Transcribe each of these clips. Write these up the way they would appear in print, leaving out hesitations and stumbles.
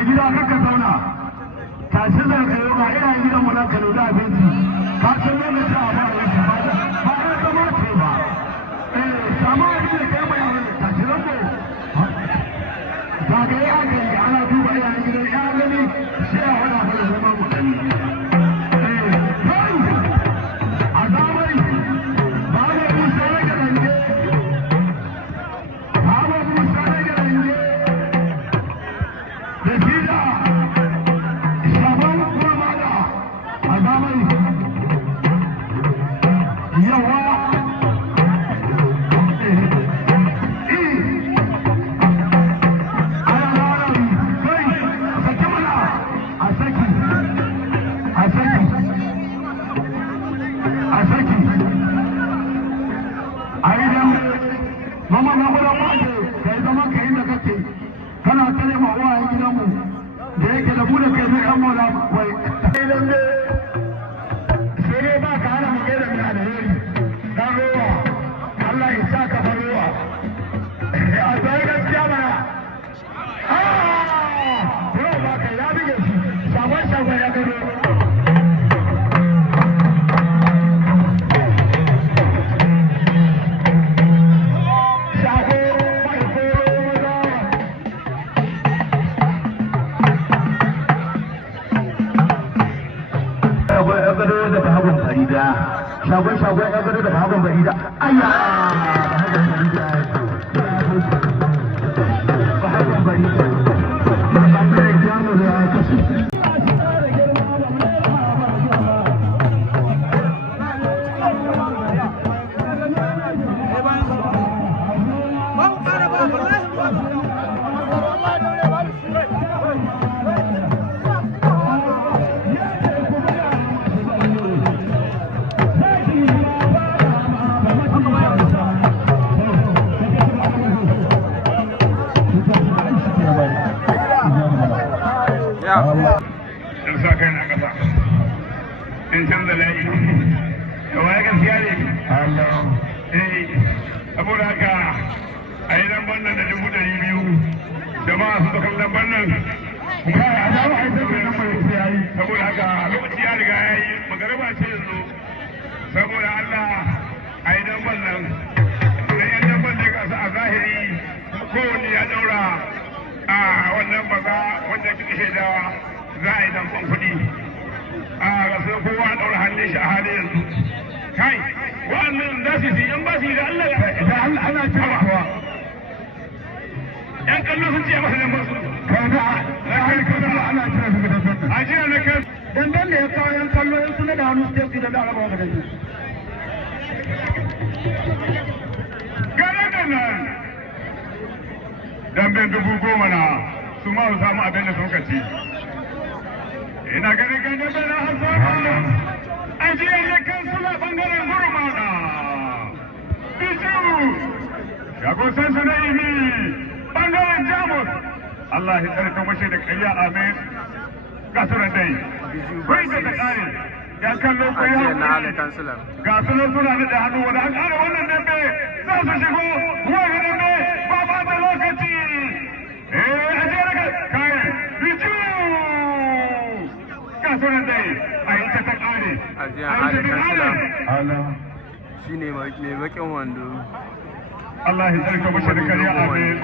mai gida kaka zauna tashi zagaye ba iyayen gidan mu na ka lura abinci ka san lokaci a ba ya ba ba ya zama ce ba sama abin da kai mai abin tashi zango zagaye a gani ana duba iyayen gidan ya gani sai a wada mana zama mu gani a zamai ba ne musa rage lange ba ne musa rage lange da shida sabon kuma da a zamai yawa mama na wurin waje ka yi zama ka yi da kake kana tare ma uwayen gidanmu da yake da bude kai zai yan mola wai sai dai ba ka hana mu gaida mai alheri ka rowa Allah ya sa ka farowa a tsaye gaskiya mana yau ba ka ya bige shi shagon ya gado shagon ya gado da hagon barida ayya hagon barida in sa kai na kasa in canza layi da waya gaskiya ne saboda haka a yi lambar nan da 200,000 jama'a su tsakan lambar nan saboda haka lokaci ya riga ya yi magariba ce yanzu saboda Allah a yi lambar nan da yan lambar da kasa a zahiri kowanne ya daura a wannan baza wanda kika shaidawa za a yi damban kuɗi a gasar kowa a ɗaura hannun shi a halin yanzu kai wa'annan za su yi yan ba su yi da Allah ana cewa kuwa yan kallo sun ce masa damban su kaga ana cewa su da damban a jiya na kai dandan da ya kawo yan kallo yan suna da hannu su da da araba wa gadan gane da nan damben 10,000 na su ma su samu abin da sun kaci ina ganin gane bana hasana an ji yanzu kan suna bangaren gurmana biju shagon sansu na imi bangaren jamus Allah ya tsarka mashi da kayya amin gasuran dai bai da ta kare ya kallo ko ya gasunan suna da hannu wanda an kare wannan dambe za su shigo wani dambe ba ba da lokaci a jere kai biju kasuwan dai a yi ta kare shi ne mai bakin wando Allah ya tsarka mashi da kayya amin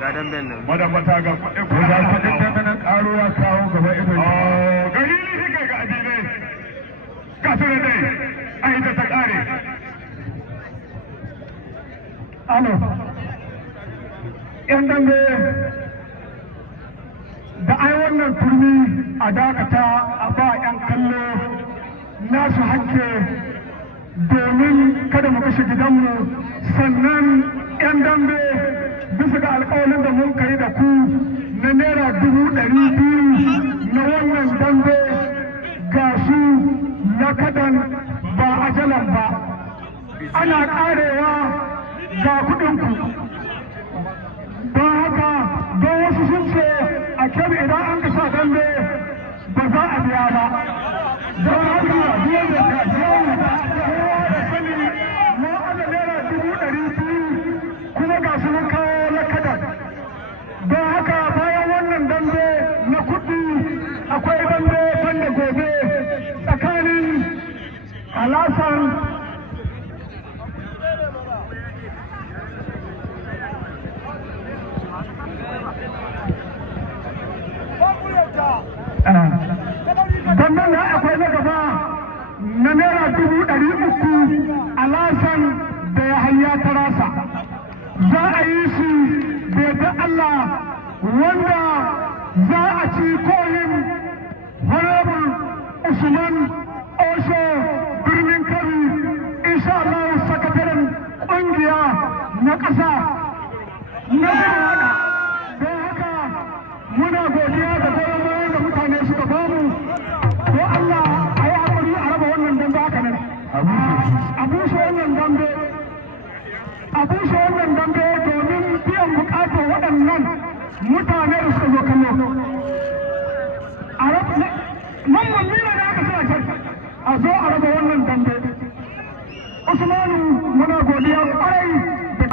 ga damben nan madambata ga kuɗin kuma kuɗin dandanan ƙaro ya kawo gaba ido gari ne kai ga adinai kasuwan dai a yi ta kare alo yan dambe da ai wannan turmi a dakata a ba yan kallo nasu hakke domin kada mu kashe gidanmu sannan yan dambe bisa ga alƙawarin da mun kai da ku na naira 200,000 na wannan dambe ga su na kadan ba ajalan ba ana ƙarewa ga kuɗinku don haka don wasu sun ce a kebe idan an kasa dambe ba za a biya ba don haka biyan da ka biya da kowa da sani na ana naira 200,000 kuma ga su kawo na kadan don haka bayan za a yi shi da yadda Allah wanda za a ci koyin Honorable Usman Osho birnin Kebbi insha Allah sakataren ƙungiya na ƙasa na gaba. Don haka muna godiya da goyon bayan da mutane suka bamu. Ko Allah a yi haƙuri a raba wannan dambe haka nan. A bushe wannan dambe. A bushe wannan dambe domin biyan buƙatar waɗannan mutane da suka zo kallo. A raba mamman nuna da aka sa can. A zo a raba wannan dambe. Usmanu muna godiya ƙwarai da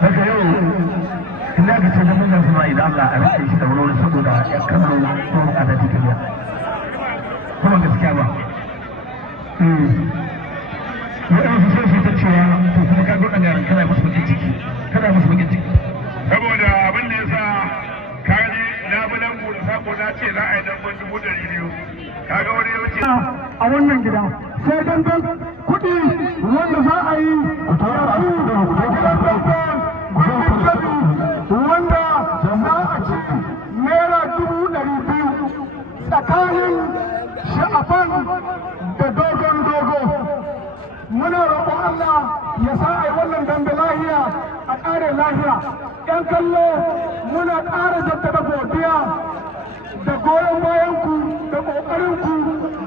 daga yau ina ga ce da mun zama idan Allah a rike shi da wani saboda ya kama ko a da tikiya kuma gaskiya ba waɗansu sai su ta cewa to kuma ka ga ɗan kana musu bakin ciki kana musu bakin ciki saboda abin da yasa ka ji labulan mu da sako na ce za a yi dan 200,000 kaga wani ya wuce a wannan gida sai dandan kuɗi wanda za a yi wanda za a ci naira 200,000 tsakanin sha'afan da dogon dogo muna roƙon Allah ya sa a yi wannan dambe lahiya a ƙare lahiya ƴan kallo muna ƙara jaddada godiya da goyon bayanku da ƙoƙarinku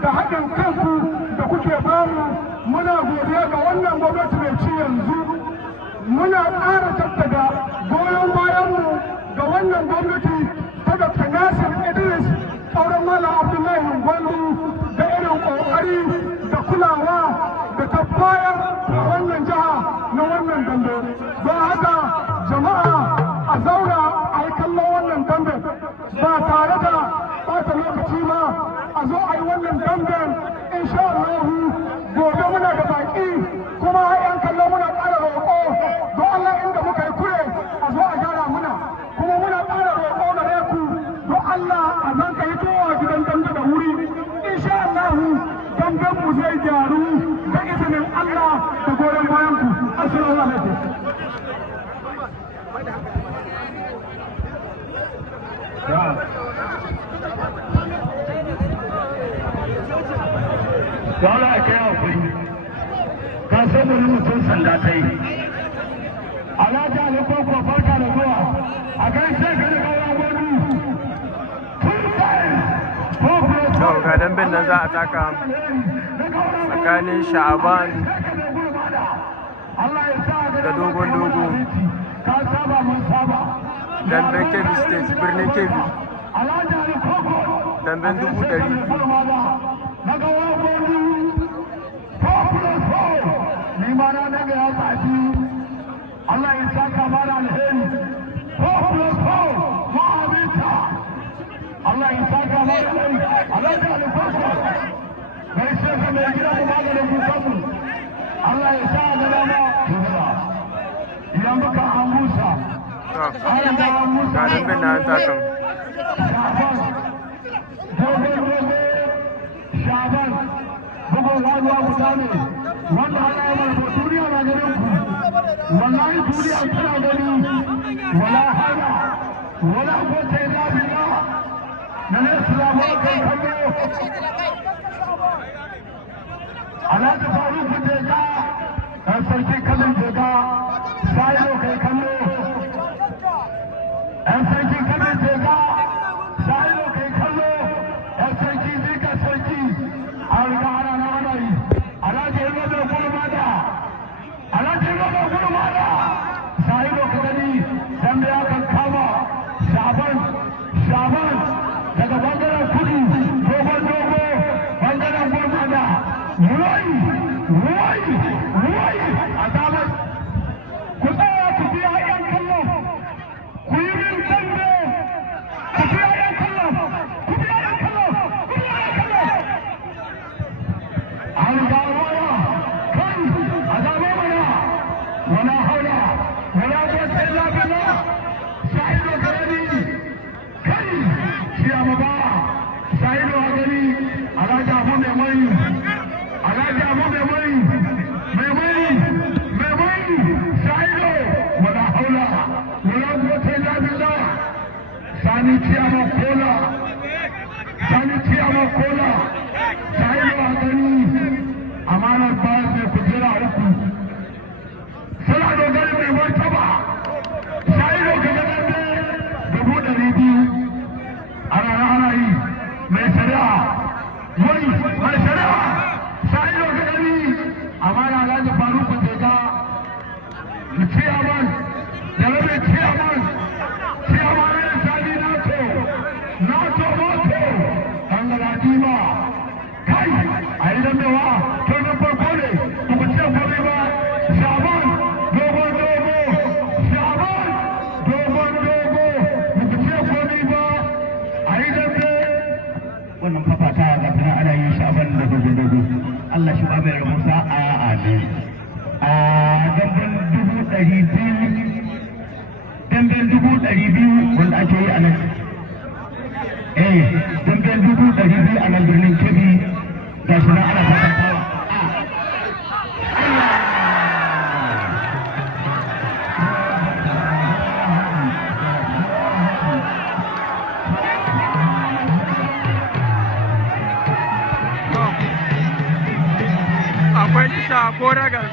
da haɗin kanku da kuke bamu muna godiya ga wannan gwamnati mai ci yanzu muna ƙara jaddada goyon bayanmu ga wannan gwamnati ta Dr. Nasir Idris auren Malam Abdullahi Gwandu da irin ƙoƙari da kulawa da ta bayar a wannan jiha na wannan dambe don haka jama'a a zauna a yi kallon wannan dambe ba tare da ɓata lokaci ba a zo a yi wannan damben insha Allah gobe muna da baƙi kuma yan kallo muna ƙara roƙo don Allah inda muka yi kure a zo a gyara muna kuma muna ƙara roƙo gare ku don Allah a zan ka hito a gidan dambe da wuri insha Allah damben mu zai gyaru da izinin Allah da goyon bayan ku assalamu alaikum dole a kai hakuri ka san wani mutum sanda ta yi alhaji ali koko farka da zuwa a kai sai ka da kawo wani to ga dambin nan za a taka tsakanin sha'aban da dogon dogo damben kebbi state birnin kebbi damben 200,000 Allah ya saka mana alheri Allah ya saka mana alheri Allah ya alfarko bai sai ka mai gida mu maganin kukanmu Allah ya sa da dama idan baka an musa ga dambin na takan Shaban bugun waduwa guda ne wanda ana yi mana duniya na ganin ku wallahi duniya tana gani wala hana wala kwata ila billah na ne islamu kan kallo alhaji faruk jega dan sarki kallon jega sai kai kallo dan sarki kallon jega sai kai kallo dan sarki zika sarki an riga ana yi alhaji ya zo kuma da alhaji ya zo kuma da sai ka gani dan da ya kan kama shaban daga bangaren kudu dogon dogo bangaren gurmada wai a damar ku tsaya ku biya yan kallo ku yi min dambe ku biya yan kallo ku biya yan kallo ku biya yan kallo an gawowa kai a zama mana wala haula wala quwwata illa billah shahidu karani kai shiyama ba shahidu gani alhaji abu mai alhaji abu mai shahidu wala haula wala quwwata illa billah sani ciyama kola shahidu gani amanar ba sai kujera uku suna dogari mai martaba shahidu ka ganin 200,000 ana yi mai shari'a shahidu ka gani amana alhaji faruku jega ciyaman da rabe ciyaman na sani nato dogon dogo muku ce komai ba a yi dambe wannan fafata ga tana ana yin shi abin da dogo dogo Allah shi ba mai rahusa a amin a damben 200,000 wanda ake yi a nan damben 200,000 a nan birnin Kebbi ga shi nan ana fafantawa akwai kisa ko ragas